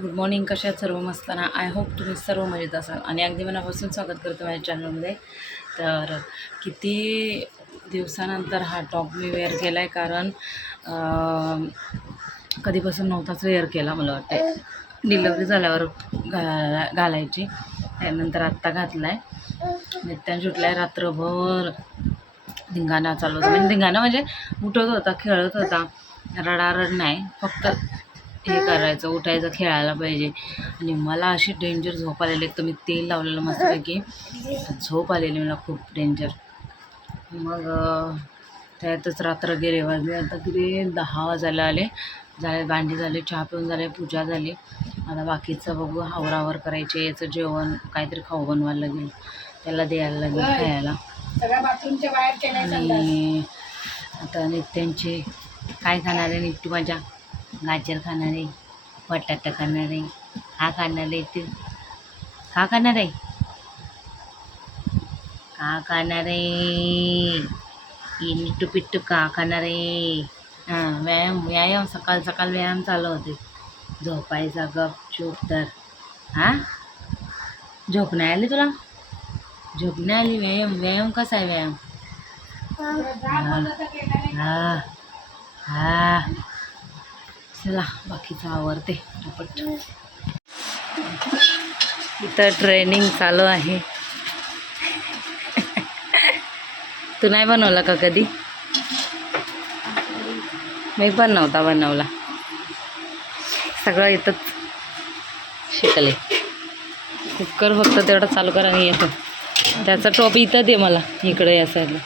Good morning. कशा आहेत सर्व? मस्त ना. आय होप तुम्ही सर्व मजेत असाल आणि अगदी मनापासून स्वागत करतो माझ्या चॅनलमध्ये. तर किती दिवसानंतर हा टॉप मी वेअर केला आहे, कारण कधीपासून नव्हताच वेअर केला. मला वाटतं डिलिव्हरी झाल्यावर घालायची, त्यानंतर आत्ता घातला आहे. नित्यान सुटला आहे. रात्रभर धिंगाणा चालू होता, म्हणजे धिंगाणा म्हणजे उठत होता, खेळत होता, रडारड नाही, फक्त हे करायचं, उठायचं, खेळायला पाहिजे. आणि मला अशी डेंजर झोप आलेली, एक तर मी तेल लावलेलं मस्तपैकी, झोप आलेली मला खूप डेंजर. मग त्यातच रात्र गेले, वाजले आता किती 10 वाजायला आले. भांडी झाले, चहा पिऊन झाले, पूजा झाली. आता बाकीचं बघू, आवरावर करायचे. याचं जेवण काहीतरी खाऊ बनवायला लागेल, त्याला द्यायला लागेल खायला. आणि आता नित्यांचे काय खाणार आहे? नित्य माझ्या गाजर खाणार आहे, बटाटा खाणार आहे, हा खाणार आहे, ते का खाणार आहे, का खाणार आहे, निट्टू पिट्टू का खाणार आहे. हां, व्यायाम सकाळ सकाळ व्यायाम चालू होते. झोपायचा गपचूप. तर हां, झोप नाही आली तुला? झोप नाही आली? व्यायाम कसा आहे व्यायाम? हां हां, चला बाकीचं आवरते पटपट. इथं ट्रेनिंग चालू आहे. तू नाही बनवला का कधी? मी पण नव्हता बनवला, सगळं इथंच शिकले. कुकर फक्त तेवढं चालू करा आणि येतो. त्याचा टोप इथं दे मला, इकडे या साईडला.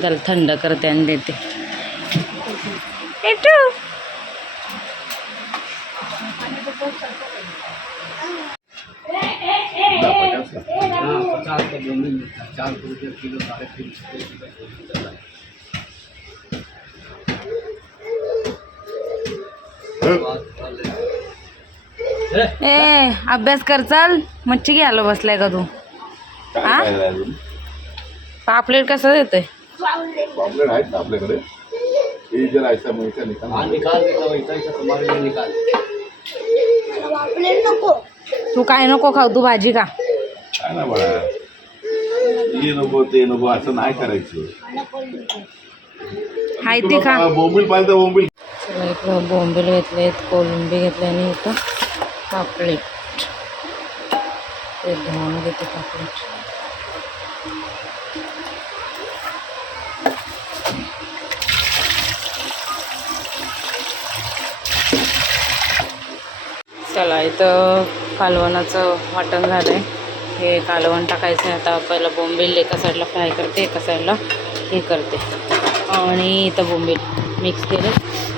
त्याला थंड करते आणि देते. ए, अभ्यास कर, चल. मच्छी घ्यायला बसलाय का तू? हा, पापलेट कसं देतोय? पापलेट आहेत ना आपल्याकडे. तू काय नको खाऊ, तू भाजी का? काय ना बाळा, हे नको ते नको असं नाही करायचं. हाय ती खा. बोंबील पाहिजे तर बोंबील. चला, इकडं बोंबील घेतलेत, कोलंबी घेतले आणि इथं पापलेट. ते धुवून घेते पापलेट. चला, इथं कालवणाचं वाटण झालं आहे. हे कालवण टाकायचं आहे. आता पहिलं बोंबील एका साईडला फ्राय करते, एका साईडला हे करते. आणि इथं बोंबील मिक्स केले.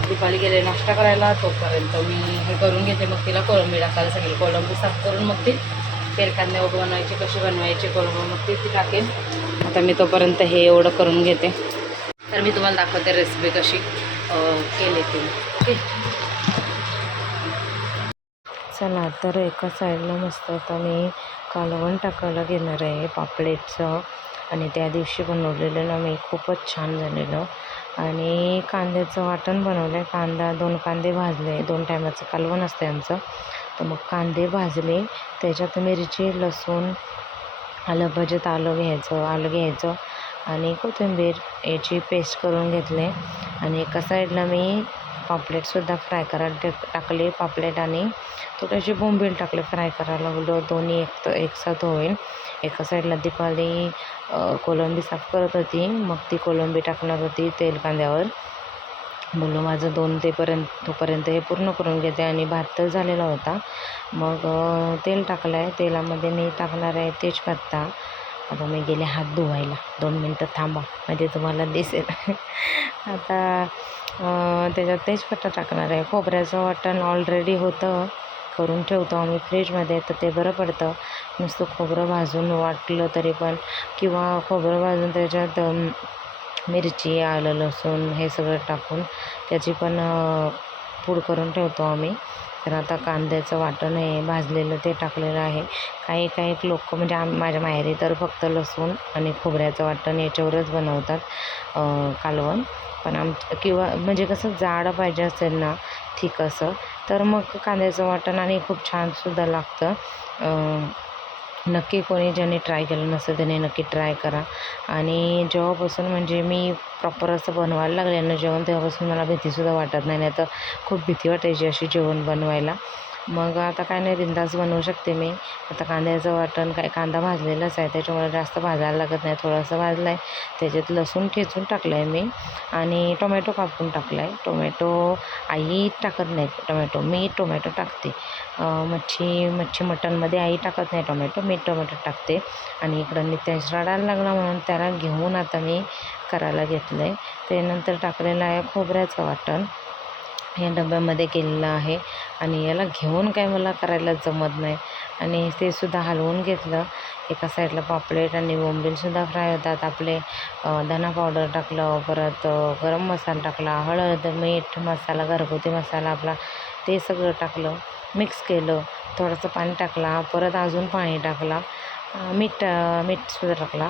दीपाली गेले नाश्ता करायला, तोपर्यंत मी हे करून घेते. मग तिला कोळंबी टाकायला सांगेल. कोळंबी साफ करून मग ती तेलकांदे वगैरे बनवायची, कशी बनवायची कोळंबी, मग ती टाकेल. आता मी तोपर्यंत हे एवढं करून घेते. तर मी तुम्हाला दाखवते रेसिपी कशी केली ती. ओके, चला. तर एका साईडला मस्त आता मी कालवण टाकायला घेणार आहे पापलेटचं. आणि त्या दिवशी बनवलेलं ना मी, खूपच छान झालेलं. आणि कांद्याचं वाटण बनवलं आहे. 2 कांदे भाजले. 2 टायमाचं कालवण असते आमचं. तर मग कांदे भाजले, त्याच्यात मिरची, लसूण, आलं भाजीत आलं घ्यायचं आणि कोथिंबीर याची पेस्ट करून घेतले. आणि एका साईडला मी पापलेटसुद्धा फ्राय करायला टाकले. पापलेट आणि थोडेसे बोंबील टाकले फ्राय करायला. दोन्ही एकसाथ होईल. एका साईडला दीपाली कोलंबी साफ करत होती, मग ती कोलंबी टाकणार होती तेल कांद्यावर. बोललो माझं तोपर्यंत हे पूर्ण करून घेते. आणि भात तर झालेला होता. मग तेल टाकलं आहे. तेलामध्ये मी टाकणार आहे तेजपत्ता. आता मी गेले हात धुवायला, 2 मिनटं थांबा म्हणजे तुम्हाला दिसेल. आता त्याच्यात तेजपत्ता टाकणार आहे. खोबऱ्याचं वाटण ऑलरेडी होतं, करून ठेवतो आम्ही फ्रीजमध्ये, तर ते बरं पडतं. नुसतं खोबरं भाजून वाटलं तरी पण, किंवा खोबरं भाजून त्याच्यात मिरची, आलं, लसूण हे सगळं टाकून त्याची पण पूड करून ठेवतो आम्ही. तर आता कांद्याचं वाटण हे भाजलेलं ते टाकलेलं आहे. काही लोक म्हणजे माझ्या माहेरी तर फक्त लसूण आणि खोबऱ्याचं वाटण याच्यावरच बनवतात कालवण. पण किंवा म्हणजे कसं जाड पाहिजे असेल ना थिक असं, तर मग कांद्याचं वाटण आणि खूप छानसुद्धा लागतं. नक्की कोणी ज्यांनी ट्राय केलं नसेल त्याने नक्की ट्राय करा. आणि जेव्हापासून म्हणजे मी प्रॉपर असं बनवायला लागले ना जेवण, तेव्हापासून मला भीतीसुद्धा वाटत नाही. तर खूप भीती वाटायची अशी जेवण बनवायला. मग आता काय नाही, बिनधास्त बनवू शकते मी. आता कांद्याचं वाटण काय, कांदा भाजलेलाच आहे त्याच्यामुळे जास्त भाजायला लागत नाही. थोडंसं भाजलं आहे, त्याच्यात लसूण ठेचून टाकलं आहे मी आणि टोमॅटो कापून टाकला आहे. टोमॅटो आई टाकत नाही टोमॅटो, मी टोमॅटो टाकते. मच्छी मटणमध्ये आई टाकत नाही टोमॅटो, मी टोमॅटो टाकते. आणि इकडं नित्यांश रडायला लागला म्हणून त्याला घेऊन आता मी करायला घेतलं आहे. त्यानंतर टाकलेलं आहे खोबऱ्याचं वाटण, हे डब्यामध्ये केलेलं आहे. आणि याला घेऊन काय मला करायला जमत नाही. आणि ते सुद्धा हलवून घेतलं. एका साईडला पापलेट आणि बोंबीलसुद्धा फ्राय होतात आपले. धना पावडर टाकलं, परत गरम मसाला टाकला, हळद, मीठ, मसाला, घरगुती मसाला आपला, ते सगळं टाकलं, मिक्स केलं. थोडंसं पाणी टाकला, परत अजून पाणी टाकला, मीठसुद्धा टाकला.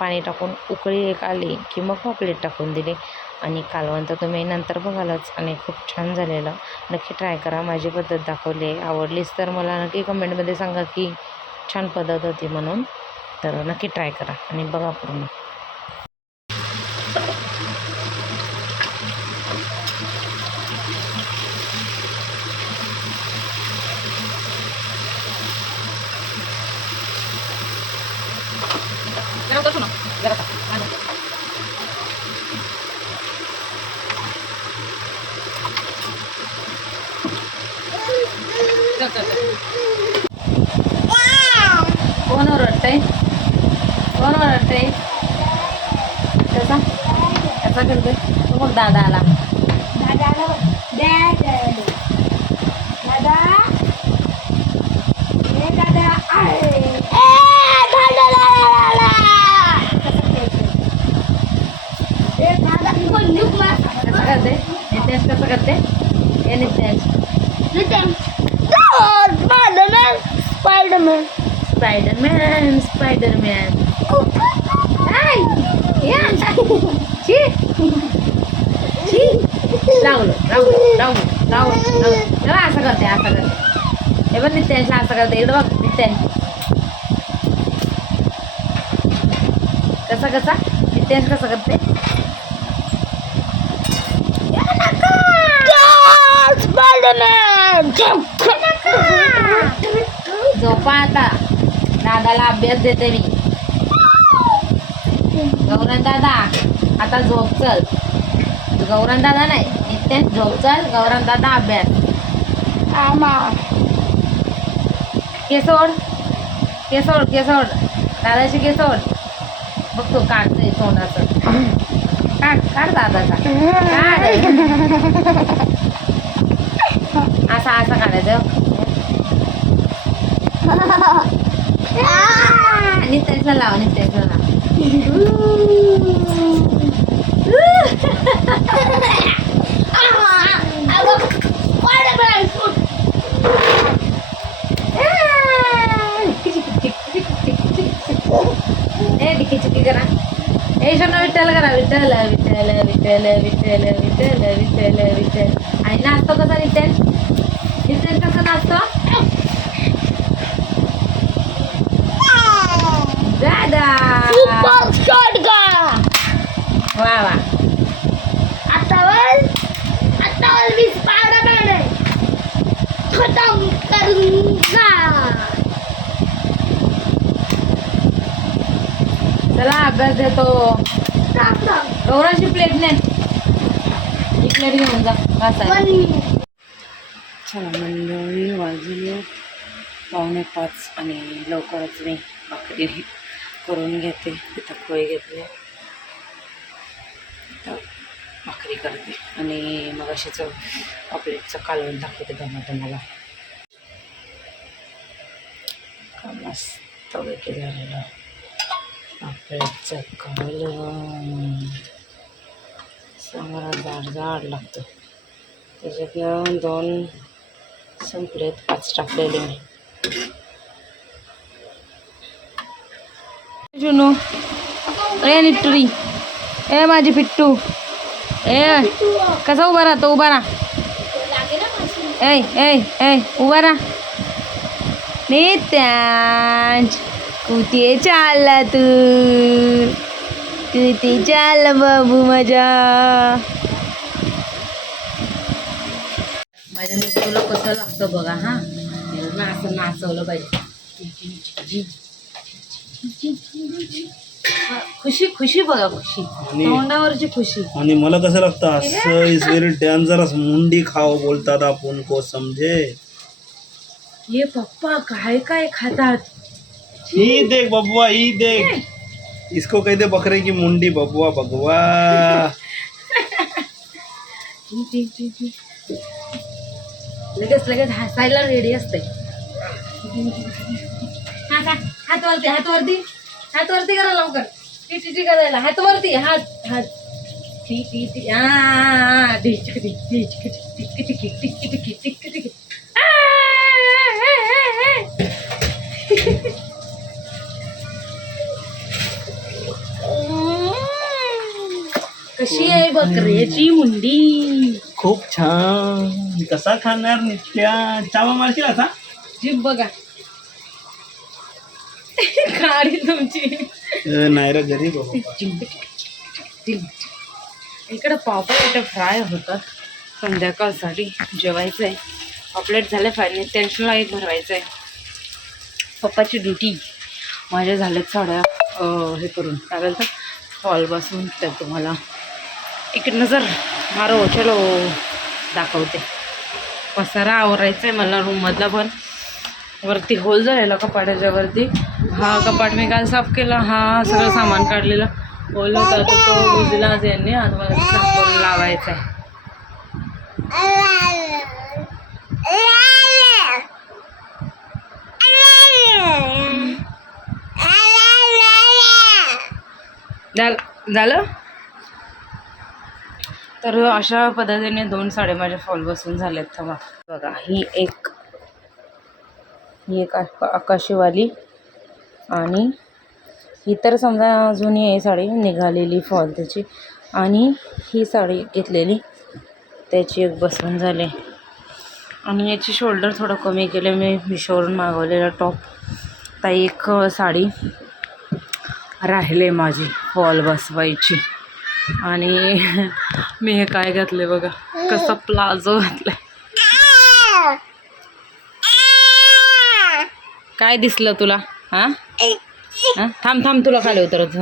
पाणी टाकून उकळी एक आली की मग पापलेट टाकून दिली. आणि कालवण तर तुम्ही नंतर बघालच. आणि खूप छान झालेलं. नक्की ट्राय करा. माझी पद्धत दाखवली आहे. आवडलीच तर मला नक्की कमेंटमध्ये सांगा की छान पद्धत होती म्हणून. तर नक्की ट्राय करा आणि बघा पूर्ण. कोण ओरडतंय? कोण ओरडतंय? त्याचा करतोय तो मग दादा आला. कसं करते नित्यांश, कसं करते हे नित्यांश? स्पायडरमॅन असं करते हे बघ नित्यांश असं करते. इकडं बघ नित्यांश कसा नित्यांश कसं करते. झोपा आता, दादाला अभ्यास देते मी. गौरन दादा आता झोप चल. गौरन दादा नाही, नित्यांश झोप चल. गौरन दादा अभ्यास. केसोड दादाची केसोड बघ तो काढतोय तोंडाचं. काढ दादाचा काढ. असा काढायचं. नित्यांशला लाव. चिकी करा. शोना विठ्ठल करा. विठ्ठल. आणि नाचतो कसा नित्यांश कसा नाचतो. दादा वा आता मी स्पायडरमॅन आहे. खतम करूंगा. चला अभ्यास देतो. गौरांची प्लेट ने ही प्लेट घेऊन जा. चला मंडळी, वाजले 4:45 आणि लवकरच मी भाकरी करून घेते. तिथं पोहे घेतले, भाकरी करते आणि मग अशीच पापलेटचं कालवण दाखवते तुम्हाला. मस्त पैकी झालेलं पापलेटचं कालवण. चांगला जाड लागतं. त्याच्यातनं 2 संपलेत, 5 टाकलेले मी. जुनू ए निट्टुरी, ए माझी पिट्टू, ए कसा उभा राहतो उभा राहा ए ए ए उभा राहा नित्यांश कुठे चालला तू कुठे चालला बाबू माझा माझ्या तुला कसं लागतं बघा हा ना असं नाचवलं पाहिजे खुशी खुशी बघा खुशी तोंडावरची खुशी आणि मला कसं लागतं असं इज व्हेरी डेंजरस मुंडी खाओ बोलतात आपण को समझे ये पप्पा काय काय खातात ही देख बबुआ ही देख इसको कहते बकरे की मुंडी बबुआ बगवा लगेच लगेच हसायला रेडी असते हात वरती हात वरती हात वरती करा लवकर टी टी टी करायला हात वरती हात हात टी टी टी कशी आहे बकऱ्याची मुंडी खूप छान कसा खाणार नित्या चावा मारशील असा जीभ बघा गाडी तुमची नाही रे गरीब इकडे पापलेट फ्राय होतात संध्याकाळसाठी जेवायचं आहे पापलेट झाले फायनली टेन्शनला एक भरवायचं आहे पप्पाची ड्युटी माझ्या झाल्यात साड्या हे करून काय बोलतं फॉल बसून तर तुम्हाला एक नजर मारो चलो दाखवते पसारा आवरायचा आहे मला रूममधला पण वरती होल झालेला कपाटाच्या वरती हा कपाट मी काल साफ केला हा सगळं सामान काढलेलं होल होता तर तो बुजला आज यांनी आता मला ते साफ करून लावायचा आहे झालं तर अशा पद्धतीने 2 साड्या माझ्या फॉल बसून झाल्यात थांबा बघा ही एक आकाशीवाली आणि ही तर समजा जुनी आहे साडी निघालेली फॉल त्याची आणि ही साडी घेतलेली त्याची एक बसून झाले आणि याची शोल्डर थोडं कमी केले मी मिशोवरून मागवलेला टॉप तर एक साडी राहिले माझी फॉल बसवायची आणि मी हे काय घातले बघा कसं प्लाझो घातलाय काय दिसलं तुला हां थांब तुला खाली उतरत